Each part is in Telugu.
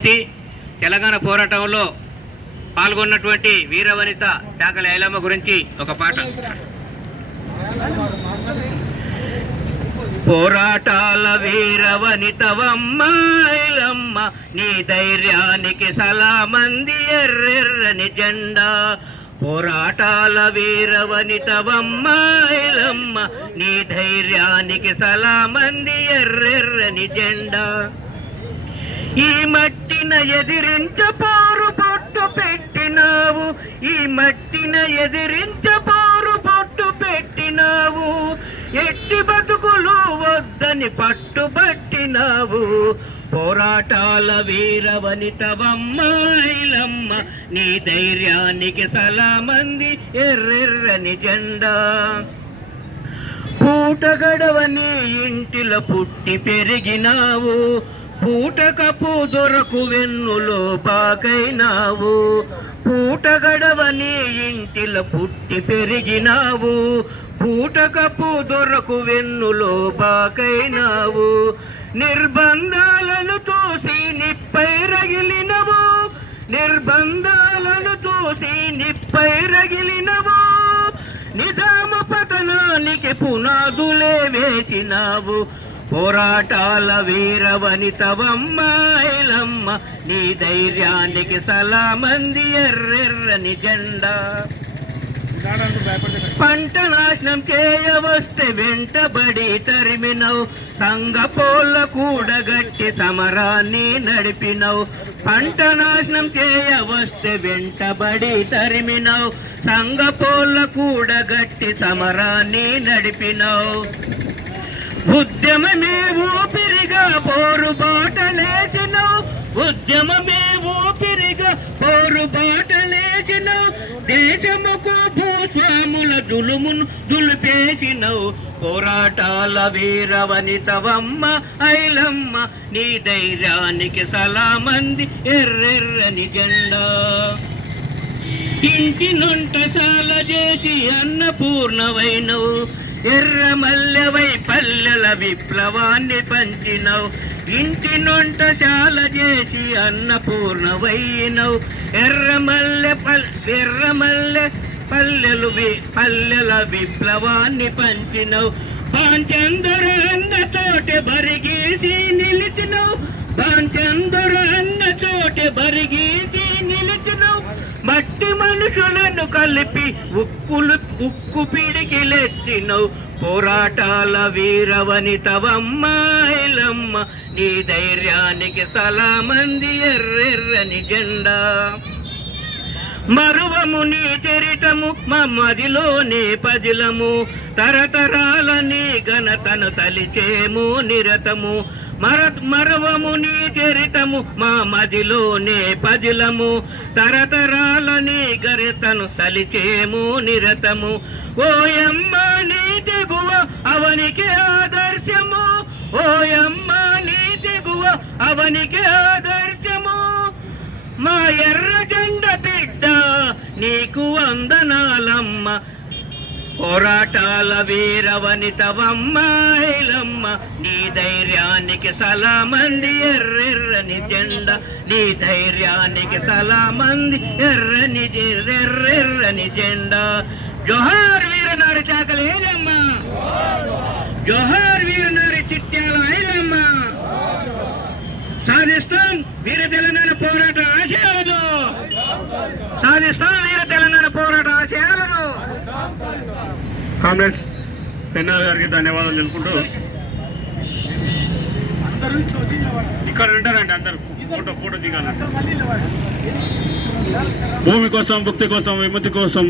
తెలంగాణ పోరాటంలో పాల్గొన్నటువంటి వీరవనిత చాకలి ఐలమ్మ గురించి ఒక పాట. పోరాటాల వీరవనితవమ్మ ఐలమ్మ, నీ ధైర్యానికి సలామంది ఎర్రెర్రని జెండా. పోరాటాల వీరవనితవమ్మ ఐలమ్మ, నీ ధైర్యానికి సలామంది ఎర్రెర్రని జెండా. ఈ మట్టిన ఎదిరించ పోరు పొట్టు పెట్టినావు, ఈ మట్టిన ఎదిరించ పోరు పొట్టు పెట్టినావు. ఎట్టి బతుకులు వద్దని పట్టుబట్టినావు. పోరాటాల వీరవనితవమ్మ ఐలమ్మ, నీ ధైర్యానికి సలామంది ఎర్రెర్రని జెండా. పూట గడవని ఇంటిలో పుట్టి పెరిగినావు, పూటకపు దొరకు వెన్నులో బాకైనావు. పూట గడవని ఇంటిలో పుట్టి పెరిగినావు, పూటకపు దొరకు వెన్నులో బాకైనావు. నిర్బంధాలను చూసి నిప్పై రగిలినవు, నిర్బంధాలను చూసి నిప్పై రగిలినవు. నిజామ పతనానికి పునాదులే వేసినావు. పోరాటాల వీరవనితవమ్మ ఐలమ్మ, నీ ధైర్యానికి సలామంది ఎర్రెర్రని జెండా. పంట నాశనం చేయవస్తే వెంటబడి తరిమినవు, సంగపోళ్ళ కూడగట్టి సమరాన్ని నడిపినవు. పంట నాశనం చేయవస్తే వెంటబడి తరిమినవు, సంగపోళ్ళ కూడగట్టి సమరాన్ని నడిపినవు. ఉద్యమమే ఊపిరిగా పోరు బాటలేసినవు, ఉద్యమమే ఊపిరిగా పోరు బాటలేసినవు. దేశముకు భూస్వాముల జులుమును దులిపేసినవు. పోరాటాల వీరవనితవమ్మ ఐలమ్మ, నీ ధైర్యానికి సలామంది ఎర్రెర్రని జెండా. ఇంటి నొంటశాల చేసి అన్నపూర్ణవైనవు, ఎర్రమల్లెవై పల్లెల విప్లవాన్ని పంచినవు. ఇంటి నొంటశాల చేసి అన్నపూర్ణవైనవు, ఎర్రమల్లె పల్లెల విప్లవాన్ని పంచినవు. పాంచందర అన్న తోటే బరిగేసి నిలిచినవు, పాంచందర అన్న తోటే బరిగేసి నిలిచినవు. మట్టి మనుషులను కలిపి ఉక్కు పిడికిలెత్తినవు. పోరాటాల వీరవనితవమ్మ ఐలమ్మ, నీ ధైర్యానికి సలామంది ఎర్రెర్రని జెండా. మరువము నీ చరితము మా మదిలోనే పదిలము, తరతరాల నీ ఘనతను తలిచేము నిరతము. మరవము నీ చరితము మా మదిలోనే పదిలము, తరతరాల నీ ఘనతను తలిచేము నిరతము. ఓయమ్మ నీ తెగువ అవనికి ఆదర్శము, ఓయమ్మ నీ తెగువ అవనికి ఆదర్శము. మా ఎర్ర జెండ బిడ్డ నీకు వందనాలమ్మ. పోరాటాల వీరవనితవమ్మ ఐలమ్మ, నీ ధైర్యానికి సలామంది ఎర్రెర్రని జెండా. నీ ధైర్యానికి సలామంది ఎర్రెర్రని జెండా. జోహార్ వీరనారి చాకలి ఐలమ్మ, జోహార్ వీరనారి చిట్యాల ఐలమ్మ. సాధిస్తాం వీర తెలంగాణ పోరాట ఆశయాలను, సాధిస్తాం వీర తెలంగాణ పోరాట ఆశయాలను. కాంగ్రెస్ పెన్నాల్ గారికి ధన్యవాదాలు తెలుపుకుంటూ ఇక్కడ ఉంటారండి అందరు ఫోటో దిగాలంటే. భూమి కోసం, భుక్తి కోసం, విముక్తి కోసం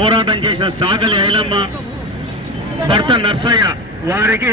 పోరాటం చేసిన చాకలి ఐలమ్మ భర్త నర్సయ్య వారికి